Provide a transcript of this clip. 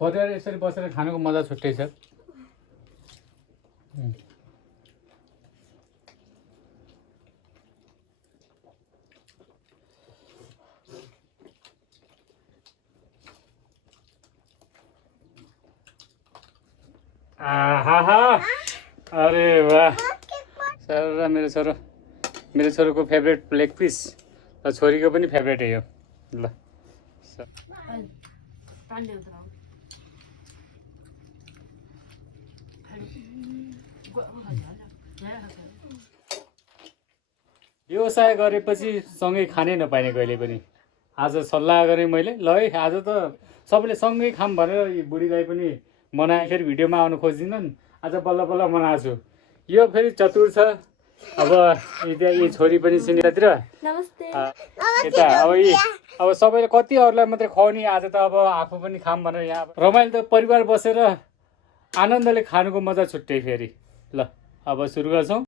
परिवार यसरी बसेर खानुको मजा छुट्टै छ। आहा अरे वाह सर मेरो छोरोको फेभरेट लेग पिस र छोरीको पनि फेभरेट हो यो। ल व्यवसाय गरेपछि सँगै खानै नपाइने कहिले पनि। आज सल्लाह गरेँ मैले, ल है आज त सबैले सँगै खाम भनेर बुढीलाई पनि मनाए। फेरि भिडियोमा आउनु खोज्दिनन्, आज बल्ल बल्ल मनाएको छु। यो फेरि चतुर छ। अब यी छोरी पनि सिनियातिर यता अब सबैले कति अरूलाई मात्रै खुवाउने, आज त अब आफू पनि खाम भनेर यहाँ रमाइलो त परिवार बसेर आनन्दले खानुको मजा छुट्टै फेरि। ल अब सुरु गर्छौँ।